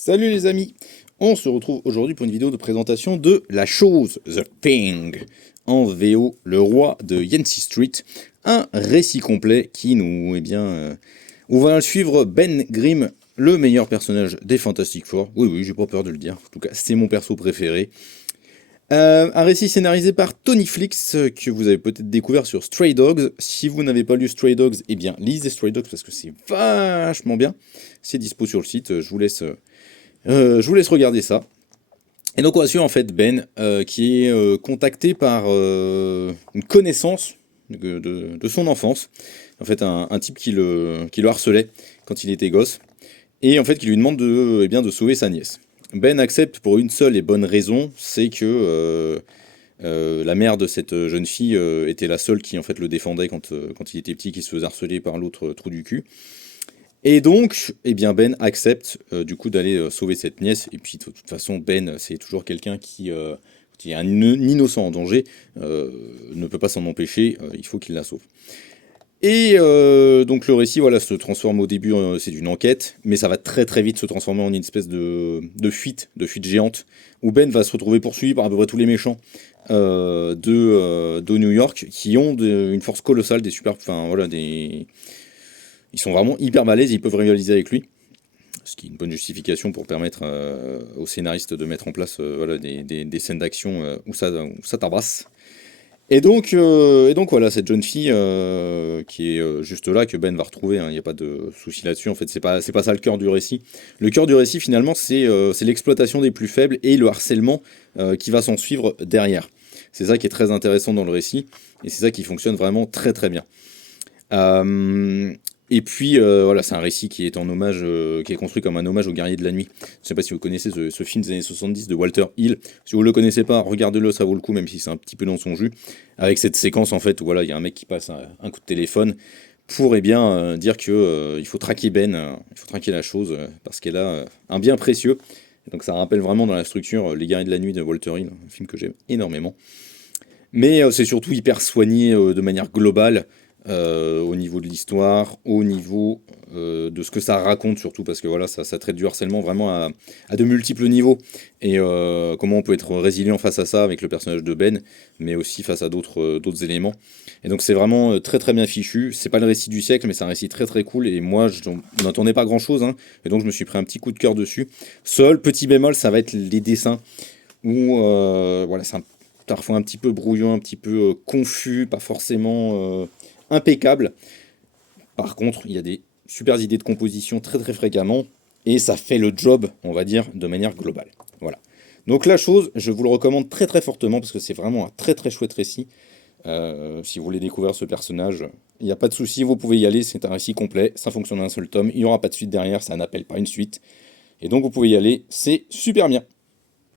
Salut les amis, on se retrouve aujourd'hui pour une vidéo de présentation de La Chose, The Thing, en VO, Le Roi de Yancey Street, un récit complet qui nous, on va suivre Ben Grimm, le meilleur personnage des Fantastic Four, oui, j'ai pas peur de le dire, en tout cas c'est mon perso préféré. Un récit scénarisé par Tony Flix, que vous avez peut-être découvert sur Stray Dogs. Si vous n'avez pas lu Stray Dogs, eh bien lisez Stray Dogs parce que c'est vachement bien. C'est dispo sur le site, je vous laisse regarder ça. Et donc on va suivre en fait Ben, qui est contacté par une connaissance de son enfance. En fait un type qui le harcelait quand il était gosse. Et en fait qui lui demande de sauver sa nièce. Ben accepte pour une seule et bonne raison, c'est que la mère de cette jeune fille était la seule qui en fait le défendait quand il était petit, qui se faisait harceler par l'autre trou du cul. Et donc, eh bien Ben accepte du coup d'aller sauver cette nièce. Et puis de toute façon, Ben, c'est toujours quelqu'un qui est un innocent en danger, ne peut pas s'en empêcher, il faut qu'il la sauve. Et donc le récit voilà, se transforme au début, c'est une enquête, mais ça va très très vite se transformer en une espèce de fuite géante, où Ben va se retrouver poursuivi par à peu près tous les méchants de New York, qui ont une force colossale, des super, enfin voilà, ils sont vraiment hyper balèzes, ils peuvent rivaliser avec lui. Ce qui est une bonne justification pour permettre aux scénaristes de mettre en place voilà, des scènes d'action où ça tabrasse. Et donc voilà, cette jeune fille qui est juste là, que Ben va retrouver, il n'y a pas de souci là-dessus, en fait c'est pas ça le cœur du récit. Le cœur du récit finalement c'est l'exploitation des plus faibles et le harcèlement qui va s'en suivre derrière. C'est ça qui est très intéressant dans le récit, et c'est ça qui fonctionne vraiment très très bien. Euh, et puis voilà, c'est un récit qui est en hommage, qui est construit comme un hommage aux guerriers de la nuit. Je ne sais pas si vous connaissez ce film des années 70 de Walter Hill. Si vous ne le connaissez pas, regardez-le, ça vaut le coup, même si c'est un petit peu dans son jus. Avec cette séquence en fait où voilà, il y a un mec qui passe un coup de téléphone pour dire que il faut traquer Ben, il faut traquer la chose parce qu'elle a un bien précieux. Et donc ça rappelle vraiment dans la structure Les guerriers de la nuit de Walter Hill, un film que j'aime énormément. Mais c'est surtout hyper soigné de manière globale, au niveau de l'histoire, au niveau de ce que ça raconte surtout, parce que voilà, ça traite du harcèlement vraiment à de multiples niveaux. Et comment on peut être résilient face à ça avec le personnage de Ben, mais aussi face à d'autres éléments. Et donc c'est vraiment très très bien fichu. C'est pas le récit du siècle, mais c'est un récit très très cool. Et moi, je n'entendais pas grand chose, hein, et donc je me suis pris un petit coup de cœur dessus. Seul petit bémol, ça va être les dessins, où voilà, c'est parfois un petit peu brouillon, un petit peu confus, pas forcément impeccable. Par contre, il y a des super idées de composition très très fréquemment, et ça fait le job, on va dire, de manière globale. Voilà. Donc la chose, je vous le recommande très très fortement, parce que c'est vraiment un très très chouette récit. Si vous voulez découvrir ce personnage, il n'y a pas de souci, vous pouvez y aller, c'est un récit complet, ça fonctionne en un seul tome, il n'y aura pas de suite derrière, ça n'appelle pas une suite. Et donc vous pouvez y aller, c'est super bien.